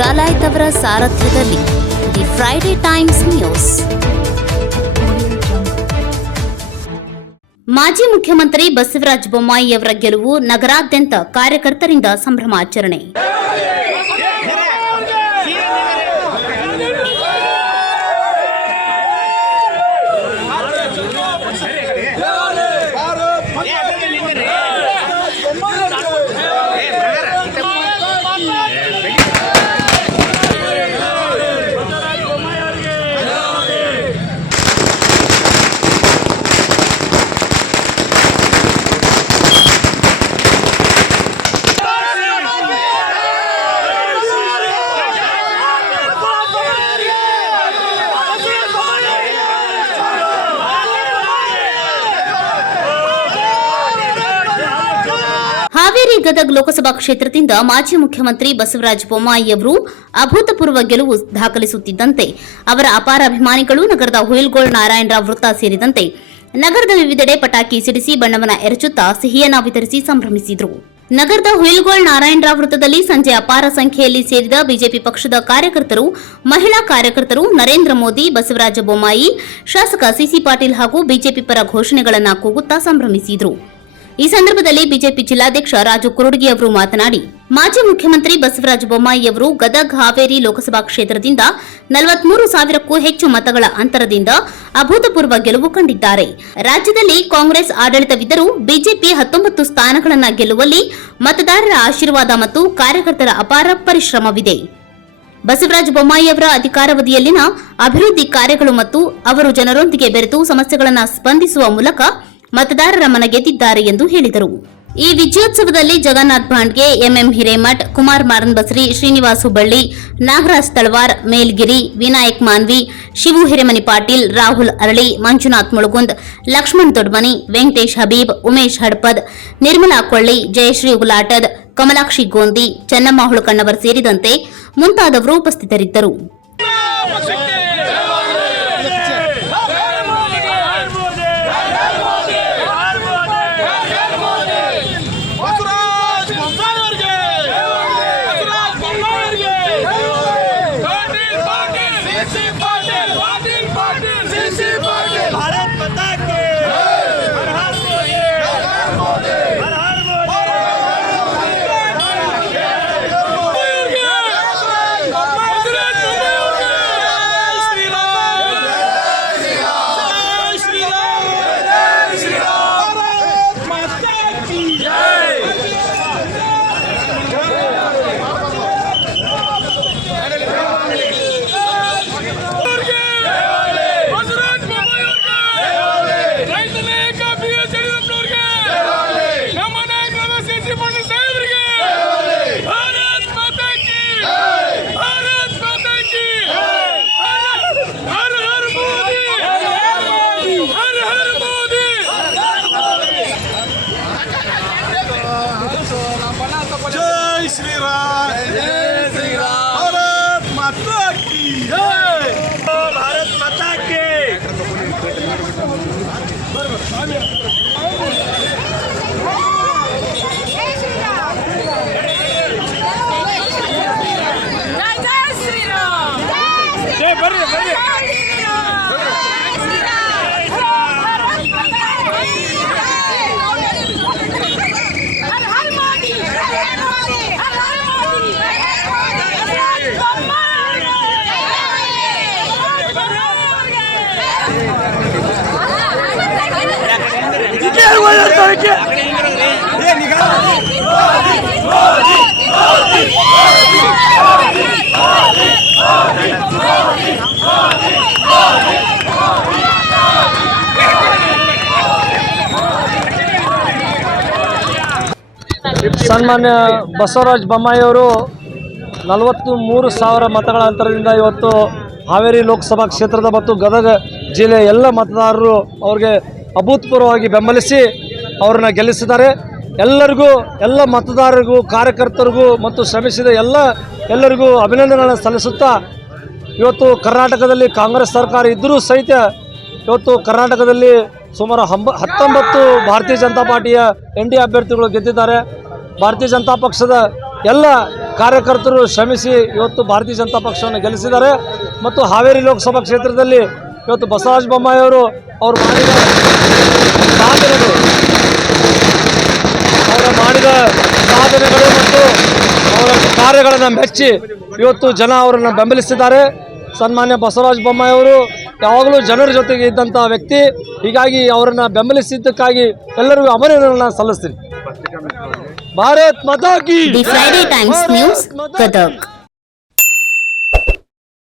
ಡಾಲಾಯ್ತ್ ಅವರ ಸಾರಥ್ಯದಲ್ಲಿ the Friday Times news. ಮಾಜಿ ಮುಖ್ಯಮಂತ್ರಿ ಬಸವರಾಜ ಬೊಮ್ಮಾಯಿ ಅವರ ಗೆಲುವು ನಗರಾದ್ಯಂತ ಕಾರ್ಯಕರ್ತರಿಂದ ಸಂಭ್ರಮಾಚರಣೆ. ಹಾವೇರಿ ಗದಗ ಲೋಕಸಭಾ ಕ್ಷೇತ್ರದಿಂದ ಮಾಜಿ ಮುಖ್ಯಮಂತ್ರಿ ಬಸವರಾಜ ಬೊಮ್ಮಾಯಿ ಅವರು ಅಭೂತಪೂರ್ವ ಗೆಲುವು ದಾಖಲಿಸುತ್ತಿದ್ದಂತೆ ಅವರ ಅಪಾರ ಅಭಿಮಾನಿಗಳು ನಗರದ ಹುಯಿಲ್ಗೋಳ್ ನಾರಾಯಣರಾವ್ ವೃತ್ತ ಸೇರಿದಂತೆ ನಗರದ ವಿವಿಧೆಡೆ ಪಟಾಕಿ ಸಿಡಿಸಿ ಬಣ್ಣವನ್ನ ಎರಚುತ್ತಾ ಸಿಹಿಯನ್ನ ವಿತರಿಸಿ ಸಂಭ್ರಮಿಸಿದರು. ನಗರದ ಹುಯಿಲ್ಗೋಳ್ ನಾರಾಯಣರಾವ್ ವೃತ್ತದಲ್ಲಿ ಸಂಜೆ ಅಪಾರ ಸಂಖ್ಯೆಯಲ್ಲಿ ಸೇರಿದ ಬಿಜೆಪಿ ಪಕ್ಷದ ಕಾರ್ಯಕರ್ತರು, ಮಹಿಳಾ ಕಾರ್ಯಕರ್ತರು ನರೇಂದ್ರ ಮೋದಿ, ಬಸವರಾಜ ಬೊಮ್ಮಾಯಿ, ಶಾಸಕ ಸಿಸಿ ಪಾಟೀಲ್ ಹಾಗೂ ಬಿಜೆಪಿ ಪರ ಘೋಷಣೆಗಳನ್ನು ಕೂಗುತ್ತಾ ಸಂಭ್ರಮಿಸಿದರು. ಈ ಸಂದರ್ಭದಲ್ಲಿ ಬಿಜೆಪಿ ಜಿಲ್ಲಾಧ್ಯಕ್ಷ ರಾಜು ಕುರುಡಗಿ ಅವರು ಮಾತನಾಡಿ, ಮಾಜಿ ಮುಖ್ಯಮಂತ್ರಿ ಬಸವರಾಜ ಬೊಮ್ಮಾಯಿ ಅವರು ಗದಗ ಹಾವೇರಿ ಲೋಕಸಭಾ ಕ್ಷೇತ್ರದಿಂದ 43,000ಕ್ಕೂ ಹೆಚ್ಚು ಮತಗಳ ಅಂತರದಿಂದ ಅಭೂತಪೂರ್ವ ಗೆಲುವು ಕಂಡಿದ್ದಾರೆ. ರಾಜ್ಯದಲ್ಲಿ ಕಾಂಗ್ರೆಸ್ ಆಡಳಿತವಿದ್ದರೂ ಬಿಜೆಪಿ 19 ಸ್ಥಾನಗಳನ್ನು ಗೆಲ್ಲುವಲ್ಲಿ ಮತದಾರರ ಆಶೀರ್ವಾದ ಮತ್ತು ಕಾರ್ಯಕರ್ತರ ಅಪಾರ ಪರಿಶ್ರಮವಿದೆ. ಬಸವರಾಜ ಬೊಮ್ಮಾಯಿ ಅವರ ಅಧಿಕಾರಾವಧಿಯಲ್ಲಿನ ಅಭಿವೃದ್ಧಿ ಕಾರ್ಯಗಳು ಮತ್ತು ಅವರು ಜನರೊಂದಿಗೆ ಬೆರೆತು ಸಮಸ್ಯೆಗಳನ್ನು ಸ್ಪಂದಿಸುವ ಮೂಲಕ ಮತದಾರರ ಮನ ಗೆದ್ದಿದ್ದಾರೆ ಎಂದು ಹೇಳಿದರು. ಈ ವಿಜಯೋತ್ಸವದಲ್ಲಿ ಜಗನ್ನಾಥ್ ಭಾಂಡ್ಗೆ, ಎಂಎಂ ಹಿರೇಮಠ್, ಕುಮಾರ್ ಮಾರನ್ಬಸ್ರಿ, ಶ್ರೀನಿವಾಸ್ ಹುಬ್ಬಳ್ಳಿ, ನಾಗರಾಜ್ ತಳವಾರ್, ಮೇಲ್ಗಿರಿ, ವಿನಾಯಕ್ ಮಾನ್ವಿ, ಶಿವು ಹಿರೇಮನಿ ಪಾಟೀಲ್, ರಾಹುಲ್ ಅರಳಿ, ಮಂಜುನಾಥ್ ಮುಳುಗುಂದ್, ಲಕ್ಷ್ಮಣ್ ದೊಡ್ಮನಿ, ವೆಂಕಟೇಶ್ ಹಬೀಬ್, ಉಮೇಶ್ ಹಡ್ಪದ್, ನಿರ್ಮಲಾ ಕೊಳ್ಳಿ, ಜಯಶ್ರೀ ಉಗುಲಾಟದ್, ಕಮಲಾಕ್ಷಿ ಗೋಂದಿ, ಚೆನ್ನಮ್ಮ ಹುಳಕಣ್ಣವರ್ ಸೇರಿದಂತೆ ಮುಂತಾದವರು ಉಪಸ್ಥಿತರಿದ್ದರು. जय श्री राम, जय श्री राम, भारत माता की जय, भारत माता की जय श्री राम, जय बड़े बड़े ಸನ್ಮಾನ್ಯ ಬಸವರಾಜ ಬೊಮ್ಮಾಯಿ ಅವರು 43,000 ಮತಗಳ ಅಂತರದಿಂದ ಇವತ್ತು ಹಾವೇರಿ ಲೋಕಸಭಾ ಕ್ಷೇತ್ರದ ಮತ್ತು ಗದಗ ಜಿಲ್ಲೆಯ ಎಲ್ಲ ಮತದಾರರು ಅವರಿಗೆ ಅಭೂತಪೂರ್ವವಾಗಿ ಬೆಂಬಲಿಸಿ ಅವರನ್ನು ಗೆಲ್ಲಿಸಿದ್ದಾರೆ. ಎಲ್ಲರಿಗೂ, ಎಲ್ಲ ಮತದಾರರಿಗೂ, ಕಾರ್ಯಕರ್ತರಿಗೂ ಮತ್ತು ಶ್ರಮಿಸಿದ ಎಲ್ಲರಿಗೂ ಅಭಿನಂದನೆಗಳನ್ನು ಸಲ್ಲಿಸುತ್ತಾ ಇವತ್ತು ಕರ್ನಾಟಕದಲ್ಲಿ ಕಾಂಗ್ರೆಸ್ ಸರ್ಕಾರ ಇದ್ದರೂ ಸಹಿತ ಇವತ್ತು ಕರ್ನಾಟಕದಲ್ಲಿ ಸುಮಾರು 19 ಭಾರತೀಯ ಜನತಾ ಪಾರ್ಟಿಯ NDA ಅಭ್ಯರ್ಥಿಗಳು ಗೆದ್ದಿದ್ದಾರೆ. ಭಾರತೀಯ ಜನತಾ ಪಕ್ಷದ ಎಲ್ಲ ಕಾರ್ಯಕರ್ತರು ಶ್ರಮಿಸಿ ಇವತ್ತು ಭಾರತೀಯ ಜನತಾ ಪಕ್ಷವನ್ನು ಗೆಲ್ಲಿಸಿದ್ದಾರೆ ಮತ್ತು ಹಾವೇರಿ ಲೋಕಸಭಾ ಕ್ಷೇತ್ರದಲ್ಲಿ ಇವತ್ತು ಬಸವರಾಜ ಬೊಮ್ಮಾಯಿ ಅವರು ಮಾಡಿದ ಸಾಧನೆಗಳು ಮತ್ತು ಅವರ ಕಾರ್ಯಗಳನ್ನು ಮೆಚ್ಚಿ ಇವತ್ತು ಜನ ಅವರನ್ನು ಬೆಂಬಲಿಸಿದ್ದಾರೆ. ಸನ್ಮಾನ್ಯ ಬಸವರಾಜ ಬೊಮ್ಮಾಯಿ ಅವರು ಯಾವಾಗಲೂ ಜನರ ಜೊತೆಗೆ ಇದ್ದಂಥ ವ್ಯಕ್ತಿ. ಹೀಗಾಗಿ ಅವರನ್ನು ಬೆಂಬಲಿಸಿದ್ದಕ್ಕಾಗಿ ಎಲ್ಲರಿಗೂ ಅಭಿನಂದನೆಗಳನ್ನು ಸಲ್ಲಿಸ್ತೀನಿ. ಭಾರತ್ ಮಾತಾ ಕಿ the Friday Times news Gadag.